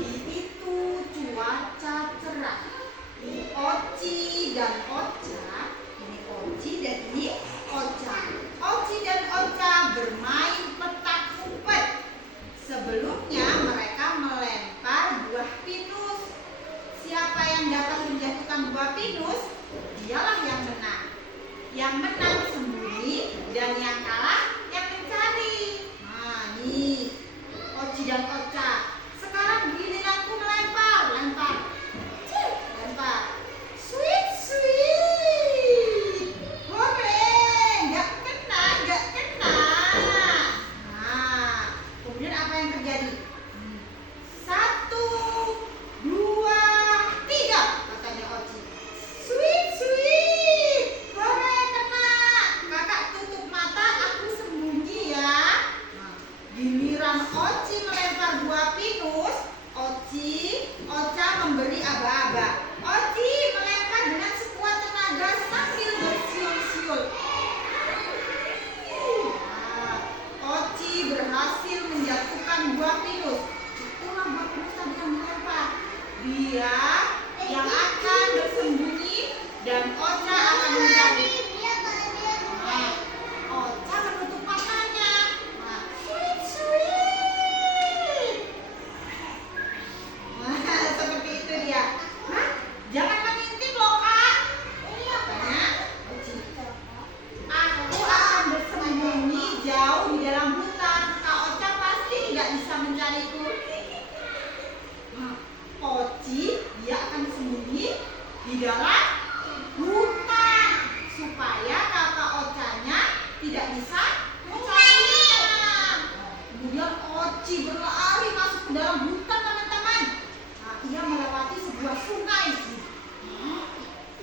pagi itu cuaca cerah. Oci dan Oca, ini Oci dan ini Oca. Oci dan Oca bermain petak umpet. Sebelumnya mereka melempar buah pinus. Siapa yang dapat menjatuhkan buah pinus, dialah yang menang. Yang menang sembunyi dan yang kalah yang mencari. Nah, nih Oci dan Oca. Sekarang giliranku melempar, lempar. Lempar. Sweet, sweet. Hore, nggak kena, nggak kena. Nah, kemudian apa yang terjadi? 1, 2, 3, katanya Oci. Sweet, sweet. Hore, kena. Kakak tutup mata, aku sembunyi ya. Nah, giliran Oci melempar buah pinus, Oca memberi aba-aba. Oci melempar dengan sekuat tenaga sambil bersiul-siul. Nah, Oci berhasil menjatuhkan buah pinus. Itulah buah pinus tadi yang dilempar. Dia yang akan bersembunyi dan Oca akan mencari. Nah, Oca menutup matanya. Nah, sweet, sweet. Nah, seperti itu dia. Hah? Jangan mengintip loh, Kak. Katanya Oci. Aku akan bersembunyi jauh di dalam hutan. Kak Oca pasti tidak bisa mencariku. Nah, Oci dia akan bersembunyi di dalam hutan supaya kakak Ocanya tidak bisa mencarinya. Kemudian Oci berlari masuk ke dalam hutan, teman-teman. Nah, ia melewati sebuah sungai.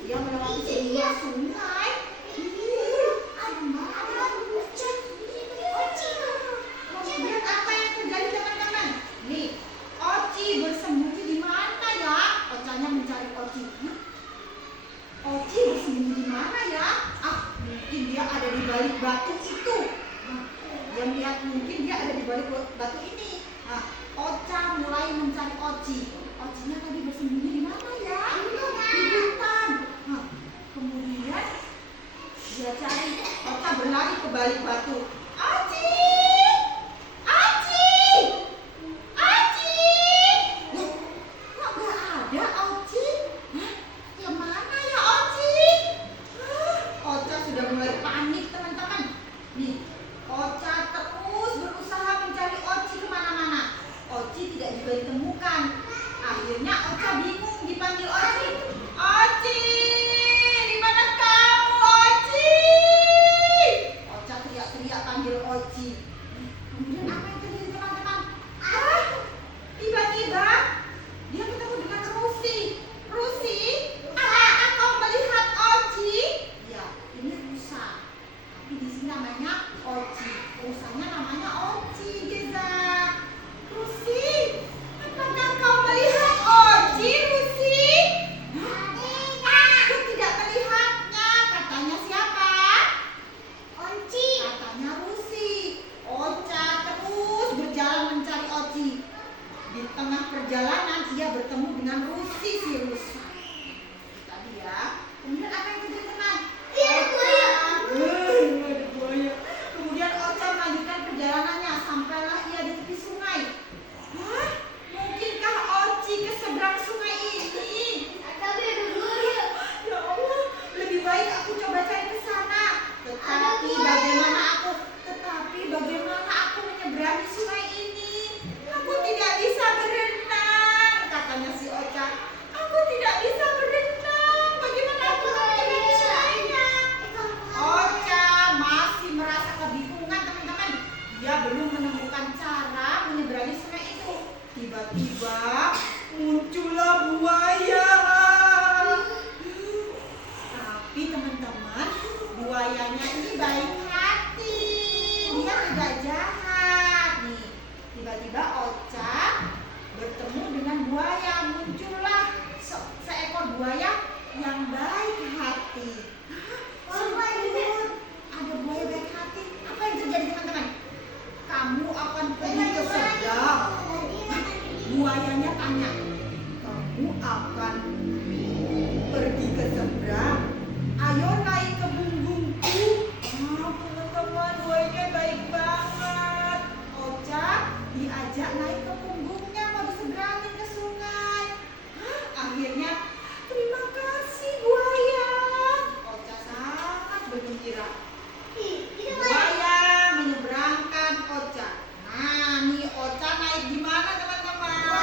Dia melewati sebuah sungai. Kemudian apa yang terjadi, teman-teman? Nih, Oci bersembunyi di mana ya? Ocanya mencari Oci. Oci bersembunyi di mana ya? Mungkin dia ada di balik batu itu. Dia melihat mungkin dia ada di balik batu ini. Nah, Oca mulai mencari Oci. Ocinya tadi bersembunyi di mana ya? Di hutan. Nah, kemudian dia cari. Oca berlari ke balik batu. Oci! Oci! Oci! Loh, kok gak ada Oci? Hah? Kemana ya Oci? Oca sudah mulai panik, teman-teman. Nih, Oca terus berusaha mencari Oci kemana-mana. Oci tidak juga ditemukan. Akhirnya Oca bingung dipanggil Oci. Oci, di mana kamu, Oci? Oca teriak-teriak panggil Oci. Kemudian apa yang terjadi, teman-teman? Tiba-tiba dia ketemu dengan Rusi. Rusi, apakah kau melihat Oci? Ya, ini rusa. Tapi di sini namanya Oci. Rusanya namanya Oci, Geza. Rusi, apakah kau melihat Oci, Rusi? Aku tidak melihatnya. Katanya siapa? Oci. Katanya Rusi. Oca terus berjalan mencari Oci. Di tengah perjalanan ia bertemu dengan Rusi, si rusa. Tadi ya. Kemudian apa yang terjadi, teman? Ada buaya. Kemudian Oca melanjutkan perjalanannya sampailah ia di tepi sungai. Hah? Mungkinkah Oci ke seberang sungai ini? Ya Allah, lebih baik aku coba cari ke sana. Tetapi bagaimana aku menyeberangi sungai ini? Aku tidak bisa berenang, katanya si Oca. Aku tidak bisa berenang. Bagaimana aku menyeberangi sungainya? Oca masih merasa kebingungan, teman-teman. Dia belum menemukan cara menyeberangi sungai itu. Tiba-tiba muncullah buaya. Tapi teman-teman, buayanya ini baik hati. Dia tidak jahat. Nih, tiba-tiba Oca bertemu dengan buaya. Muncullah seekor buaya yang baik hati. Ada buaya baik hati. Apa yang terjadi, teman-teman? Kamu akan pergi ke seberang. Buayanya tanya, kamu akan pergi ke seberang? Ayo naik ke punggungku. Teman-teman, buahnya baik banget. Ocha diajak naik ke punggungnya, mau diseberangin ke sungai. Akhirnya, terima kasih buaya. Ocha sangat bergembira. Buaya menyeberangkan Ocha. Nah, nih Ocha naik di mana teman-teman?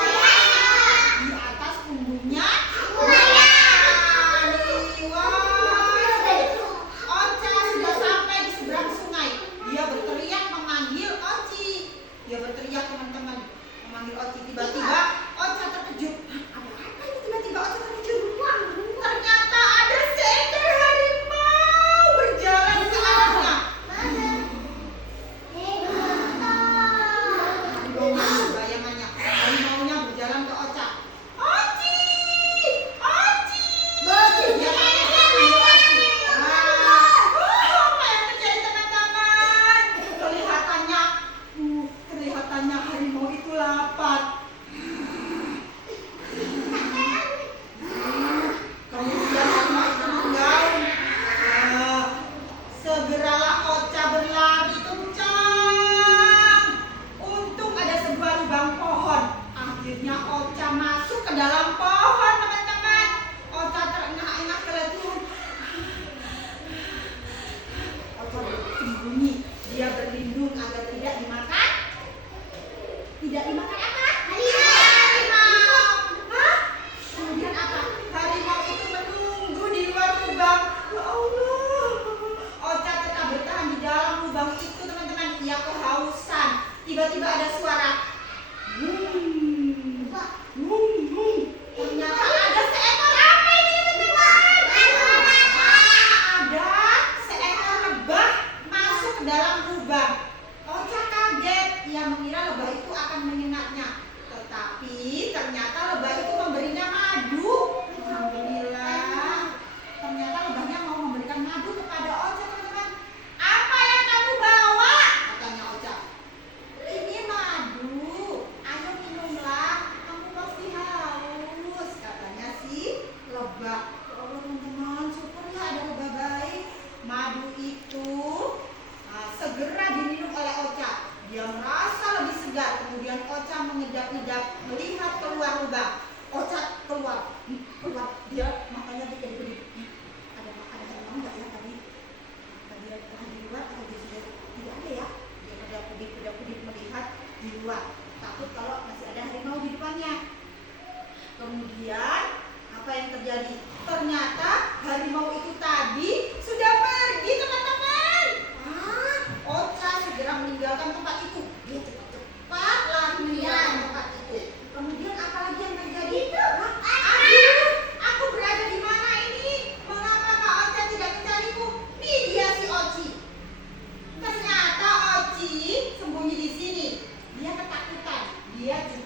Di atas punggungnya buaya. Nih, wah. Ocha sudah sampai di seberang sungai. Dia berteriak memanggil Oci. Dia berteriak teman-teman, memanggil Oci. Tiba-tiba Ocha terkejut. Ada apa ini tiba-tiba Ocha terkejut? Ternyata ada seekor harimau berjalan ke arahnya. Bayangannya, harimaunya berjalan ke Ocha. Oci, Oci. Dia panggil Oci. Apa yang terjadi teman-teman? Kelihatannya harimau itu lapar. Kemudian harimau itu menggaung. Segeralah Ocha berlari kencang. Untung ada sebuah lubang pohon. Akhirnya Ocha masuk ke dalam pohon, teman-teman. Ocha terengah-engah keletihan. Ocha bersembunyi. Dia berlindung agar tidak dimakan. Tidak dimakan apa? Harimau. Hah? Kemudian apa? Harimau itu menunggu di luar lubang. Ya Allah. Ocha tetap bertahan di dalam lubang itu, teman-teman. Ia kehausan. Tiba-tiba ada suara. Ternyata ada seekor apa ini, teman-teman? Ada seekor lebah masuk ke dalam lubang. Ocha kaget. Ia mengira lebah itu akan menyengatnya. Tetapi ternyata lebah itu memberinya madu. Alhamdulillah. Ternyata lebahnya mau memberikan madu kepada Ocha, teman-teman. Apa yang kamu bawa? Katanya Ocha. Ini madu. Ayo minumlah. Kamu pasti haus. Katanya si lebah. Ya Allah teman-teman, syukurlah ada lebah baik. Madu itu segera diminum oleh Ocha. Dia merasa lebih segar. Kemudian Ocha mengedap-edap melihat keluar lubang. Ocha keluar. Dia matanya berkedip-kedip. Ada harimau nggak ya tadi? Tadi di luar atau di sini? Tidak ada ya. Dia kedap-kedip melihat di luar. Takut kalau masih ada harimau di depannya. Kemudian apa yang terjadi? Ternyata harimau itu tadi sudah pergi, teman-teman. Ocha segera meninggalkan tempat itu. Dia cepat-cepat lari meninggalkan tempat itu. Kemudian apa lagi yang terjadi? Aduh, aku berada di mana ini? Mengapa Kak Ocha tidak mencariku? Nih dia si Oci. Ternyata Oci sembunyi di sini. Dia ketakutan. Dia juga